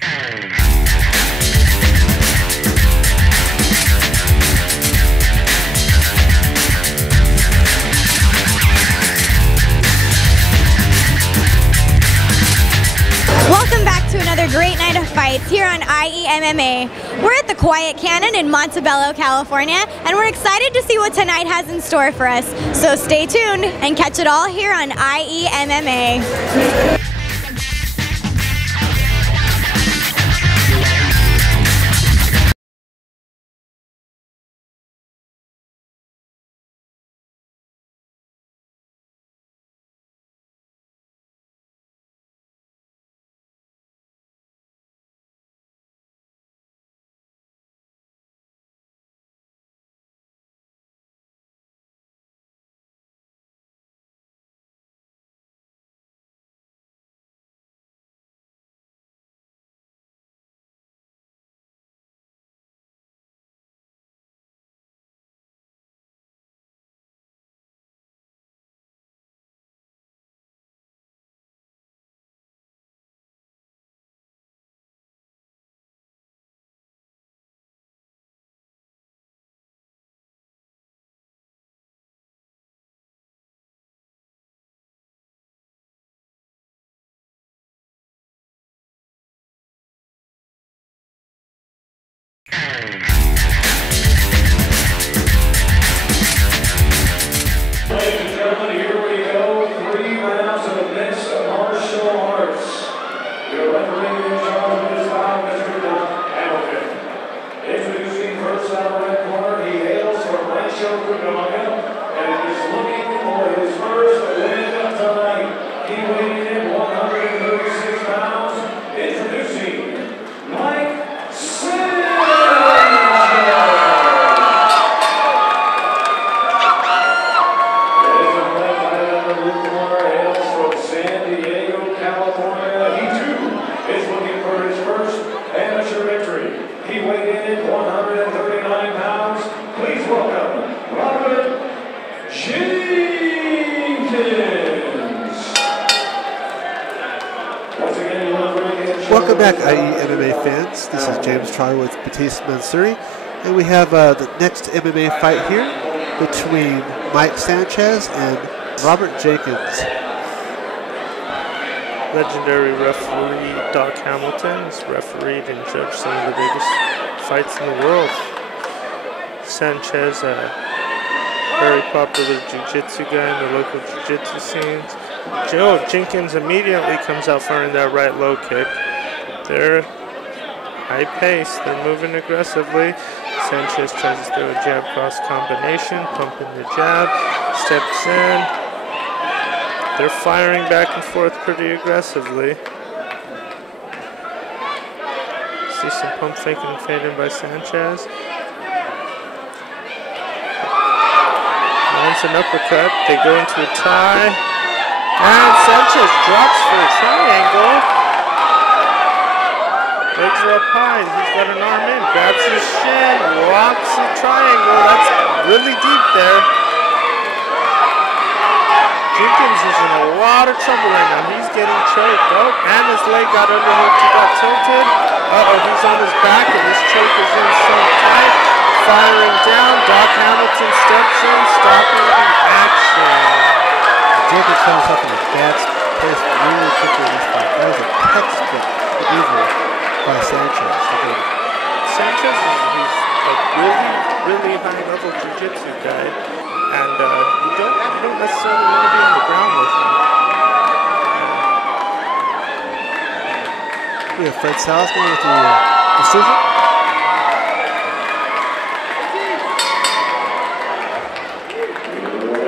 Welcome back to another great night of fights here on IEMMA. We're at the Quiet Cannon in Montebello, California, and we're excited to see what tonight has in store for us. So stay tuned and catch it all here on IEMMA. Ladies and gentlemen, here we go. 3 rounds of mixed martial arts. Your referee in charge of this bout, Mr. Doc Hamilton. Introducing first out of the red corner, he hails from Rancho Cucamonga and is looking for his first win tonight. He weighed in 136 pounds. Introducing Mike Sanchez. He weighed in 139 pounds. Please welcome Robert Jenkins. Once again, welcome back, IEMMA fans. This is James Trotter with Batiste Mansouri, and we have the next MMA fight here between Mike Sanchez and Robert Jenkins. Legendary referee Doc Hamilton has refereed and judged some of the biggest fights in the world. Sanchez, a very popular jiu-jitsu guy in the local jiu-jitsu scenes. Joe Jenkins immediately comes out firing that right low kick. They're high pace, they're moving aggressively. Sanchez tries to throw a jab cross combination, pumping the jab, steps in. They're firing back and forth pretty aggressively. See some pump faking and fading by Sanchez. Lands an uppercut. They go into a tie. And Sanchez drops for a triangle. Legs are up high. He's got an arm in. Grabs his shin. Locks a triangle. That's really deep there. Jenkins is in a lot of trouble right now. He's getting choked. Oh, and his leg got underhooked. He got tilted. Uh-oh, he's on his back, and his choke is in some tight. Firing down. Doc Hamilton steps in, stopping the action. Jenkins found himself in a bad place really quickly in this fight. That was a textbook maneuver by Sanchez. Sanchez is a really high-level jiu-jitsu guy. And you don't necessarily want to be on the ground with him. We have Fred Salas going with the decision.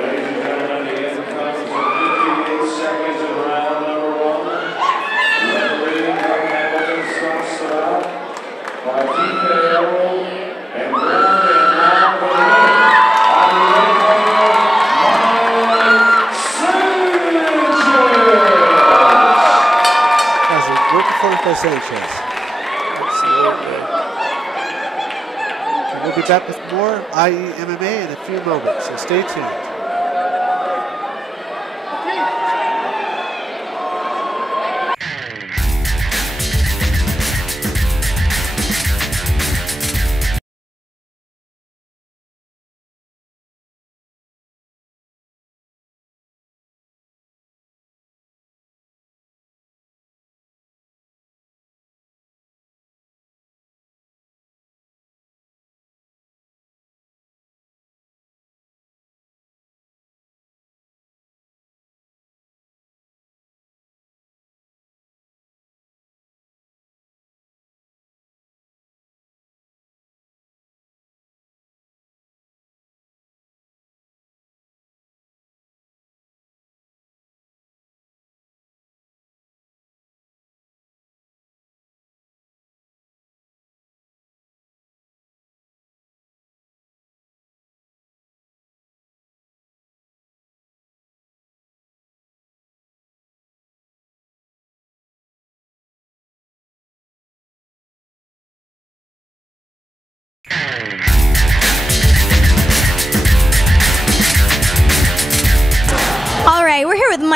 ladies and gentlemen, the end comes with 58 seconds in round number 1. Referee Doc Hamilton stops it out by TKO and round and round for the minute. Good performance by Sanchez. Absolutely. And we'll be back with more IEMMA in a few moments, so stay tuned.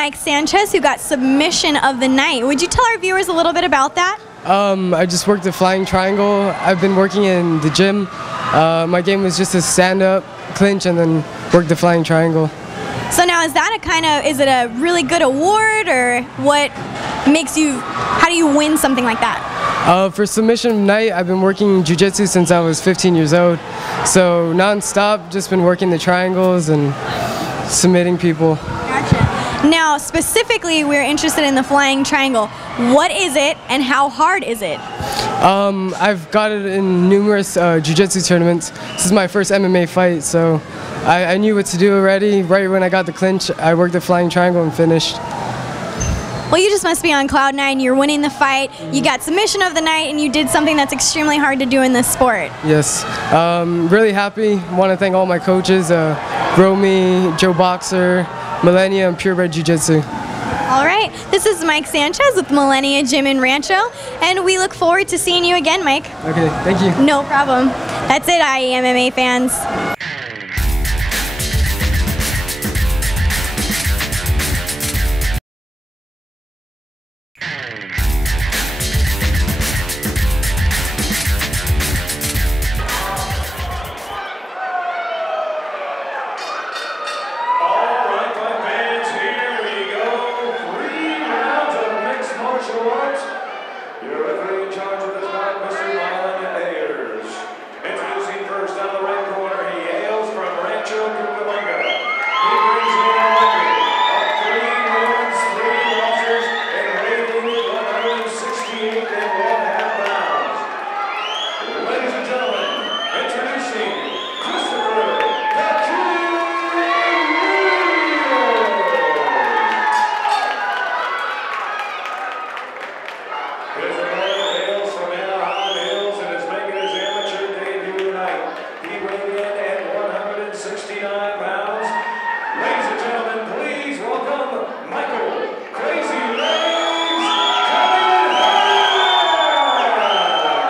Mike Sanchez, who got submission of the night. Would you tell our viewers a little bit about that? I just worked the flying triangle. I've been working in the gym. My game was just to stand up, clinch, and then work the flying triangle. So now is that is it a really good award, or what makes you, how do you win something like that? For submission night, I've been working jiu-jitsu since I was 15 years old. So non-stop, just been working the triangles and submitting people. Gotcha. Now, specifically, we're interested in the flying triangle. What is it, and how hard is it? I've got it in numerous jiu-jitsu tournaments. This is my first MMA fight, so I knew what to do already. Right when I got the clinch, I worked the flying triangle and finished. Well, you just must be on cloud nine. You're winning the fight. You got submission of the night, and you did something that's extremely hard to do in this sport. Yes. Really happy. Want to thank all my coaches, Romy, Joe Boxer, Millennia, and Purebred Jiu-Jitsu. All right. This is Mike Sanchez with Millennia Gym in Rancho, and we look forward to seeing you again, Mike. Okay, thank you. No problem. That's it, IEMMA fans.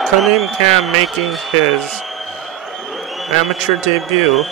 Cunningham making his amateur debut.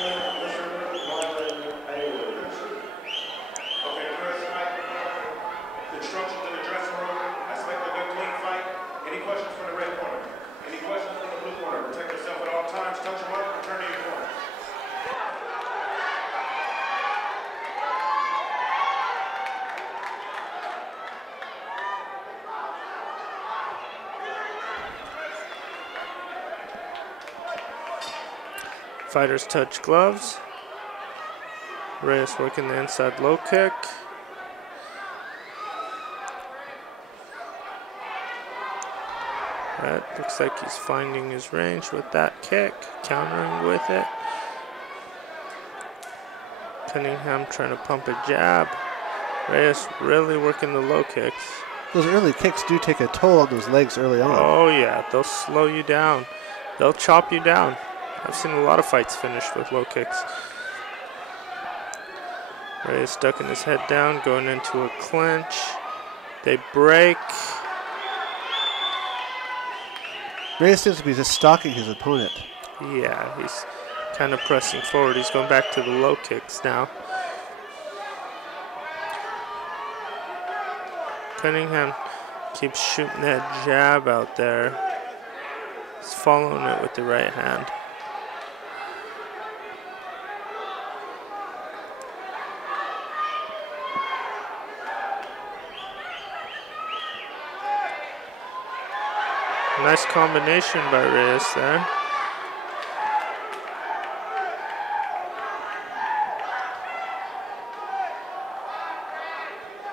Fighters touch gloves. Reyes working the inside low kick. That looks like he's finding his range with that kick, countering with it. Cunningham trying to pump a jab. Reyes really working the low kicks. Those early kicks do take a toll on those legs early on. Oh yeah, they'll slow you down. They'll chop you down. I've seen a lot of fights finished with low kicks. Reyes ducking his head down, going into a clinch. They break. Reyes seems to be just stalking his opponent. Yeah, he's kind of pressing forward. He's going back to the low kicks now. Cunningham keeps shooting that jab out there. He's following it with the right hand. Nice combination by Reyes there.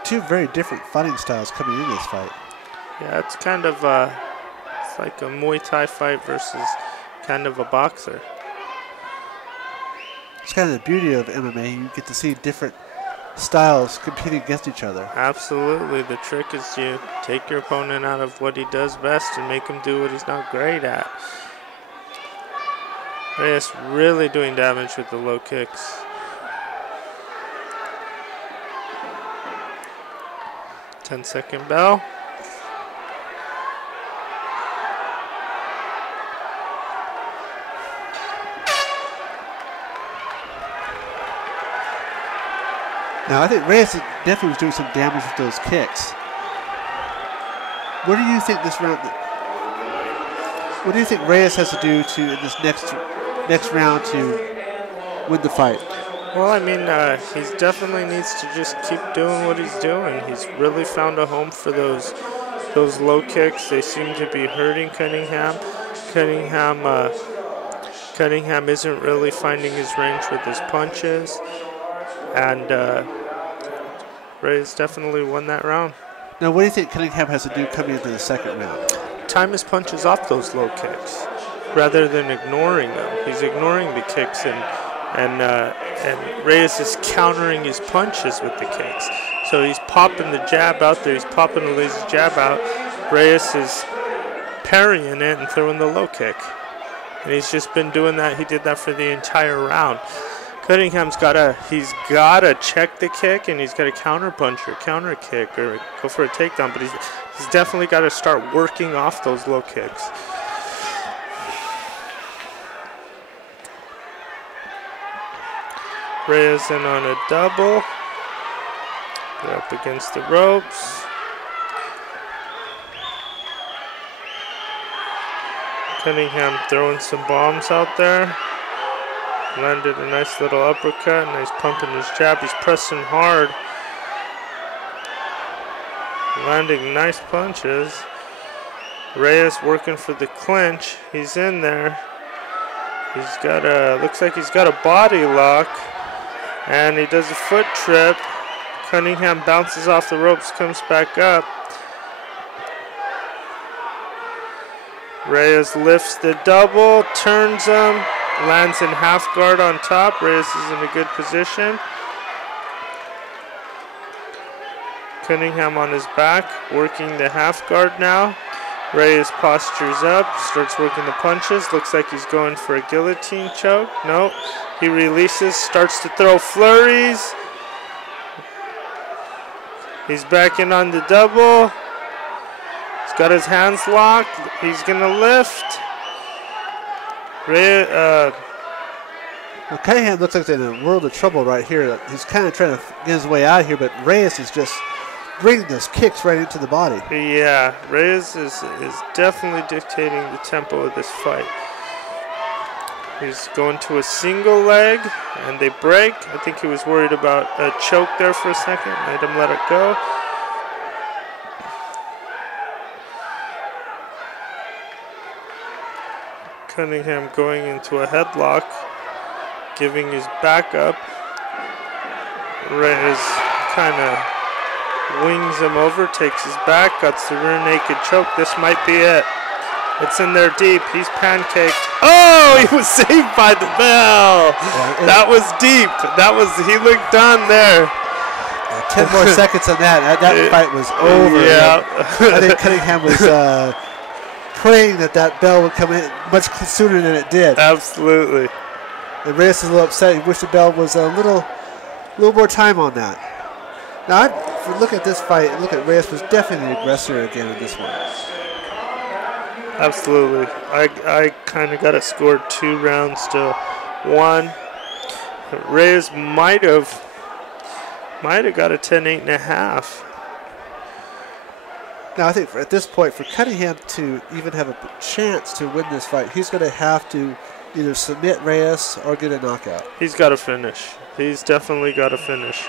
Two very different fighting styles coming in this fight. Yeah, it's kind of it's like a Muay Thai fight versus kind of a boxer. It's kind of the beauty of MMA. You get to see different styles competing against each other. Absolutely. The trick is to take your opponent out of what he does best and make him do what he's not great at. Reyes really doing damage with the low kicks. Ten-second bell. Now, I think Reyes definitely was doing some damage with those kicks. What do you think this round? What do you think Reyes has to do to in this next round to win the fight? Well, I mean, he definitely needs to just keep doing what he's doing. He's really found a home for those low kicks. They seem to be hurting Cunningham. Cunningham isn't really finding his range with his punches, and Reyes definitely won that round. Now, what do you think Cunningham has to do coming into the second round? Time his punches off those low kicks rather than ignoring them. He's ignoring the kicks, and Reyes is countering his punches with the kicks. So he's popping the jab out there. He's popping the lazy jab out. Reyes is parrying it and throwing the low kick. And he's just been doing that. He did that for the entire round. Cunningham's he's gotta check the kick, and he's got to counter punch or counter kick or go for a takedown. But he's definitely got to start working off those low kicks. Reyes in on a double. They're up against the ropes. Cunningham throwing some bombs out there. Landed a nice little uppercut, nice pump in his jab. He's pressing hard. Landing nice punches. Reyes working for the clinch. He's in there. He's got looks like he's got a body lock. And he does a foot trip. Cunningham bounces off the ropes, comes back up. Reyes lifts the double, turns him, lands in half guard on top. Reyes is in a good position. Cunningham on his back, working the half guard now. Reyes postures up, starts working the punches. Looks like he's going for a guillotine choke. No, he releases, starts to throw flurries. He's back in on the double. He's got his hands locked. He's gonna lift. Well, Cunningham looks like they're in a world of trouble right here. He's kind of trying to get his way out here, but Reyes is just bringing those kicks right into the body. Yeah, Reyes is definitely dictating the tempo of this fight. He's going to a single leg, and they break. I think he was worried about a choke there for a second. Made him let it go. Cunningham going into a headlock, giving his back up. Reyes kind of wings him over, takes his back, guts the rear naked choke. This might be it. It's in there deep. He's pancaked. Oh, he was saved by the bell. Yeah, that was deep. He looked done there. 10 more seconds on that. That fight was over. Yeah. I think Cunningham was praying that bell would come in much sooner than it did. Absolutely. And Reyes is a little upset. He wished the bell was a little more time on that. Now, if we look at this fight, look at Reyes was definitely the aggressor again in this one. Absolutely. I kind of got it scored 2 rounds to 1. Reyes might have got a 10-8.5. Now, I think at this point, for Cunningham to even have a chance to win this fight, he's going to have to either submit Reyes or get a knockout. He's got to finish. He's definitely got to finish.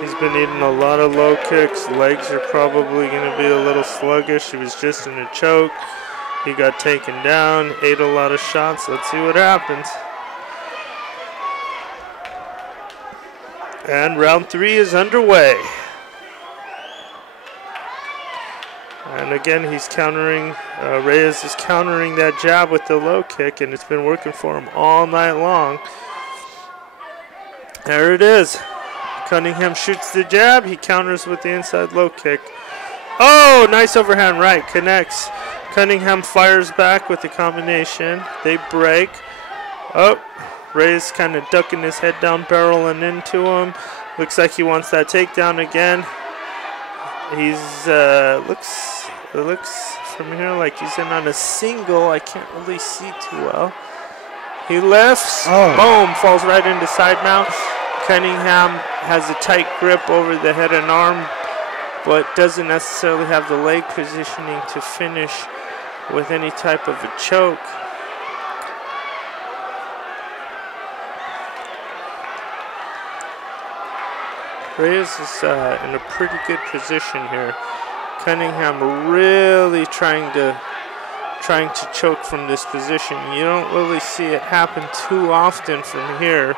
He's been eating a lot of low kicks. Legs are probably going to be a little sluggish. He was just in a choke. He got taken down, ate a lot of shots. Let's see what happens. And round 3 is underway. And again, he's countering, Reyes is countering that jab with the low kick, and it's been working for him all night long. There it is. Cunningham shoots the jab. He counters with the inside low kick. Oh, nice overhand right. Connects. Cunningham fires back with the combination. They break. Oh, Reyes kind of ducking his head down, barreling into him. Looks like he wants that takedown again. He's looks from here like he's in on a single. I can't really see too well. He lifts. Oh. Boom. Falls right into side mount. Cunningham has a tight grip over the head and arm, but doesn't necessarily have the leg positioning to finish with any type of a choke. Reyes is in a pretty good position here. Cunningham really trying to choke from this position. You don't really see it happen too often from here.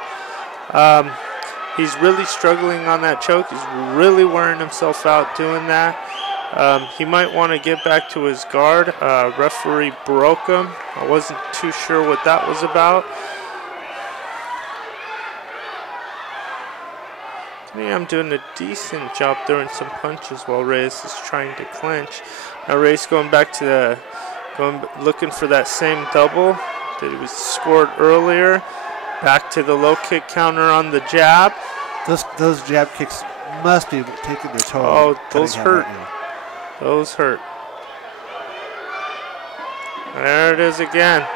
He's really struggling on that choke. He's really wearing himself out doing that. He might want to get back to his guard. Referee broke him. I wasn't too sure what that was about. I'm doing a decent job throwing some punches while Reyes is trying to clinch. Now Reyes going back to looking for that same double that he was scored earlier. Back to the low kick counter on the jab. Those jab kicks must be taking their toll. Oh, those hurt. Those hurt. There it is again.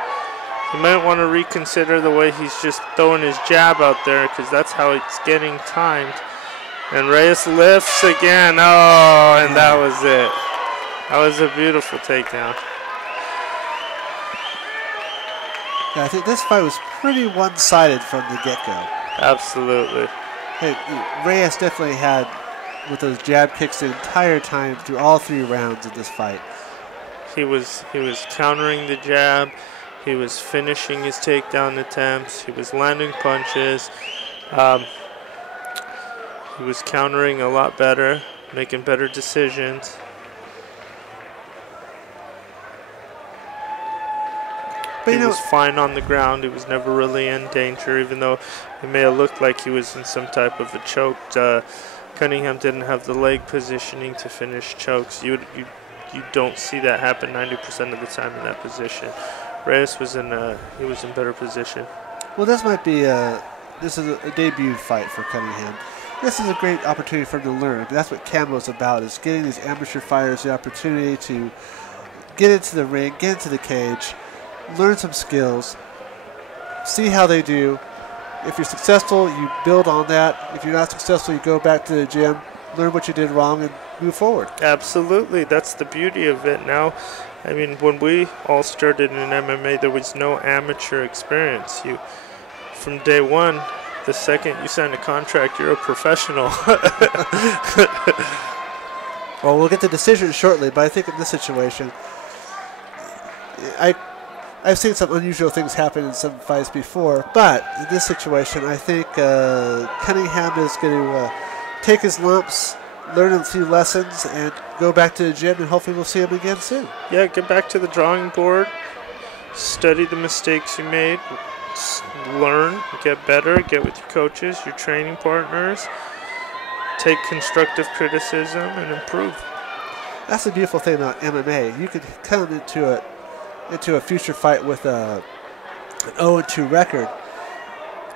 He might want to reconsider the way he's just throwing his jab out there, because that's how it's getting timed. And Reyes lifts again. Oh, and that was it. That was a beautiful takedown. Yeah, I think this fight was pretty one-sided from the get-go. Absolutely. Hey, Reyes definitely had, with those jab kicks the entire time through all 3 rounds of this fight. He was countering the jab. He was finishing his takedown attempts. He was landing punches. He was countering a lot better, making better decisions. But he was fine on the ground. He was never really in danger, even though it may have looked like he was in some type of a choke. Cunningham didn't have the leg positioning to finish chokes. You don't see that happen 90% of the time in that position. Reyes was in better position. Well, this might be this is a debut fight for Cunningham. This is a great opportunity for him to learn. That's what Camo's about, is getting these amateur fighters the opportunity to get into the ring, get into the cage, learn some skills, see how they do. If you're successful, you build on that. If you're not successful, you go back to the gym, learn what you did wrong, and move forward. Absolutely. That's the beauty of it now. I mean, when we all started in MMA, there was no amateur experience. From day one, the second you sign a contract, you're a professional. Well, we'll get to decisions shortly, but I think in this situation, I've seen some unusual things happen in some fights before, but in this situation, I think Cunningham is going to take his lumps, learn a few lessons, and go back to the gym, and hopefully we'll see him again soon. Yeah, get back to the drawing board, study the mistakes you made, learn, get better, get with your coaches, your training partners, take constructive criticism, and improve. That's the beautiful thing about MMA. You could come into a future fight with an 0-2 record,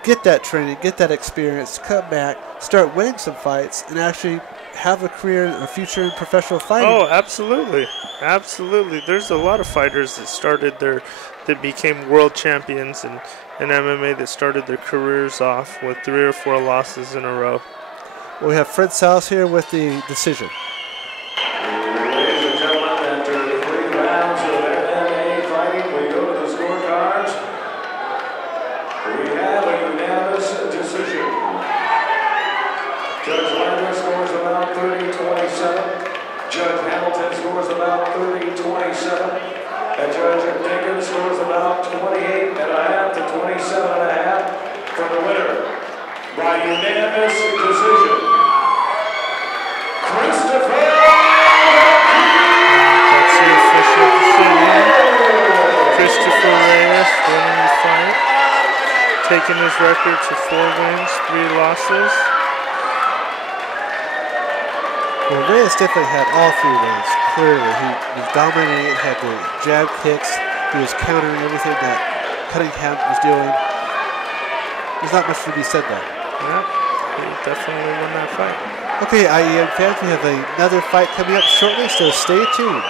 get that training, get that experience, come back, start winning some fights, and actually have a career, a future in professional fighting. Oh, absolutely. Absolutely. There's a lot of fighters that became world champions in MMA that started their careers off with 3 or 4 losses in a row. Well, we have Fred Salas here with the decision. Ladies and gentlemen, after 3 rounds of MMA fighting, we go to the scorecards. We have a unanimous decision. Judge Landry scores about 30-27. Judge Hamilton scores about 30-27. And Judge Jenkins scores about 28.5 to 27.5 for the winner by unanimous decision. Christopher Reyes. That's the official decision. Christopher Reyes winning the fight, taking his record to 4 wins, 3 losses. Well, Reyes definitely had all 3 wins, clearly. He was dominating, had the jab kicks, he was countering everything that Cunningham was doing. There's not much to be said there. Yeah, he definitely won that fight. Okay, IEM fans, we have another fight coming up shortly, so stay tuned.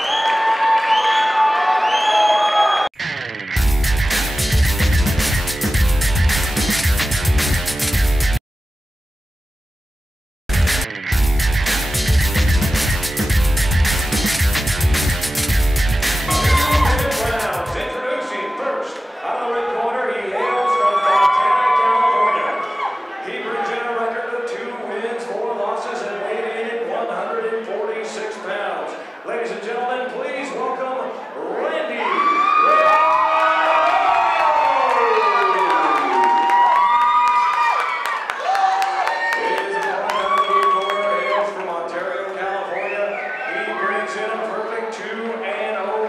brings in a perfect 2-0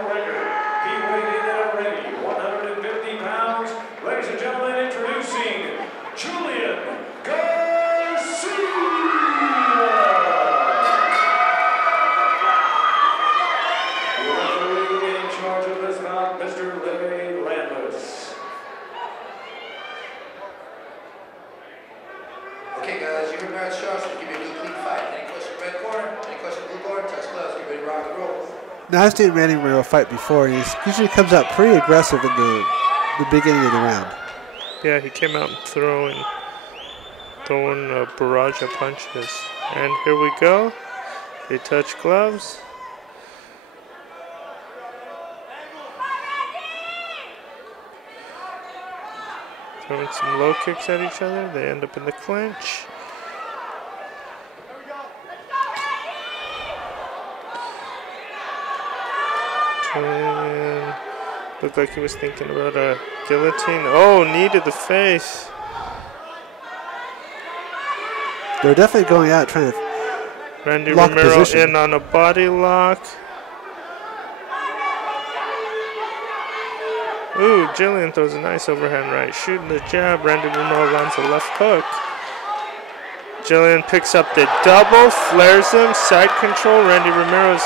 record. He weighed in at already 150 pounds. Ladies and gentlemen, introducing Julian Garcia. The referee in charge of this bout, Mr. Larry Landless. Okay, guys, you heard Matt Sharp. Give me a good clean fight. Any question, red corner? Any question, blue corner? Touch gloves. Get ready to rock and roll. Now, I've seen Randy Romero fight before, and he usually comes out pretty aggressive in the beginning of the round. Yeah, he came out throwing a barrage of punches. And here we go. They touch gloves. Throwing some low kicks at each other. They end up in the clinch. Julian looked like he was thinking about a guillotine. Oh, knee to the face. They're definitely going out trying to Randy lock Romero position. in on a body lock. Ooh, Julian throws a nice overhand right. Shooting the jab. Randy Romero lands a left hook. Julian picks up the double, flares him, side control. Randy Romero's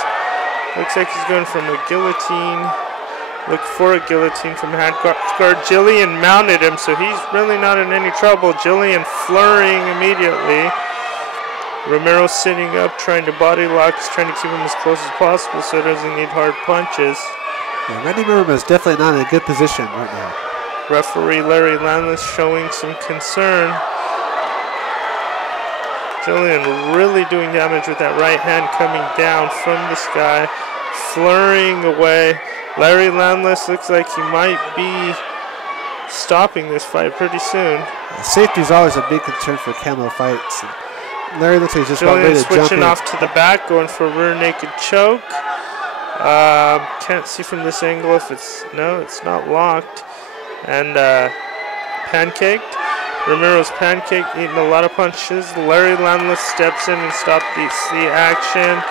looks like he's going from a guillotine. Look for a guillotine from hand guard. Julian mounted him, so he's really not in any trouble. Julian flurrying immediately. Romero sitting up, trying to body lock. He's trying to keep him as close as possible so he doesn't need hard punches. Yeah, Randy Romero is definitely not in a good position right now. Referee Larry Landless showing some concern. Julian really doing damage with that right hand coming down from the sky, flurrying away. Larry Landless looks like he might be stopping this fight pretty soon. Safety is always a big concern for camo fights. And Larry looks like he's just about Julian ready to jump switching in. off to the back, going for a rear naked choke. Can't see from this angle if it's not locked. And pancaked. Romero's pancaked, eating a lot of punches. Larry Landless steps in and stops the action.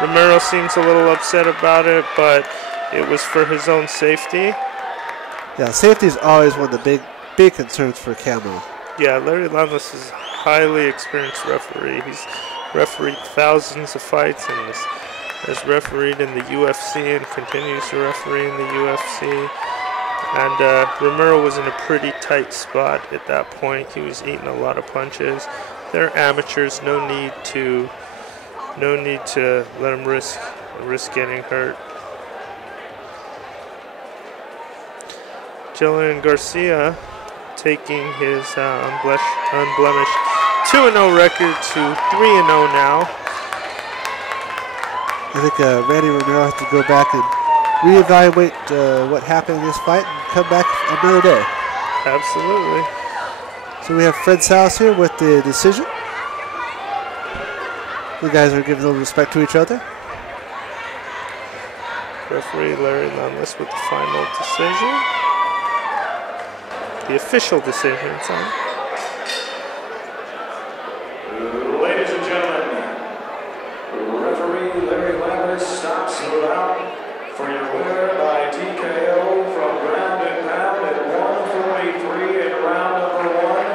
Romero seems a little upset about it, but it was for his own safety. Yeah, safety is always one of the big concerns for camo. Yeah, Larry Landless is a highly experienced referee. He's refereed thousands of fights and has refereed in the UFC and continues to referee in the UFC. And Romero was in a pretty tight spot at that point. He was eating a lot of punches. They're amateurs. No need to let him risk getting hurt. Julian Garcia taking his unblemished 2-0 record to 3-0 now. I think Randy Romero has to go back and reevaluate what happened in this fight and come back another day. Absolutely. So we have Fred Salas here with the decision. You guys are giving a little respect to each other. Referee Larry Landless with the final decision. The official decision, son. Ladies and gentlemen, referee Larry Landless stops the bout for your winner by TKO from ground and pound at 143 in round number 1.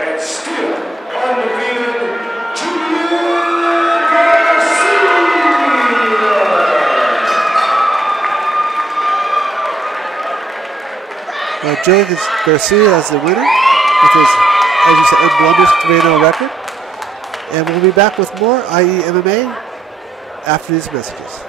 And still undefeated, Julian Garcia. Julian Garcia as the winner with his, as you said, unblemished 3-0 record. And we'll be back with more IE MMA after these messages.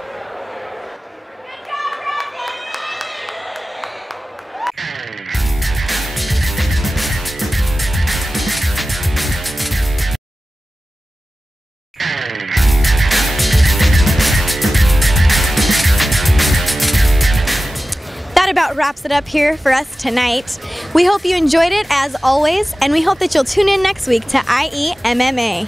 About wraps it up here for us tonight. We hope you enjoyed it as always, and we hope that you'll tune in next week to IE MMA.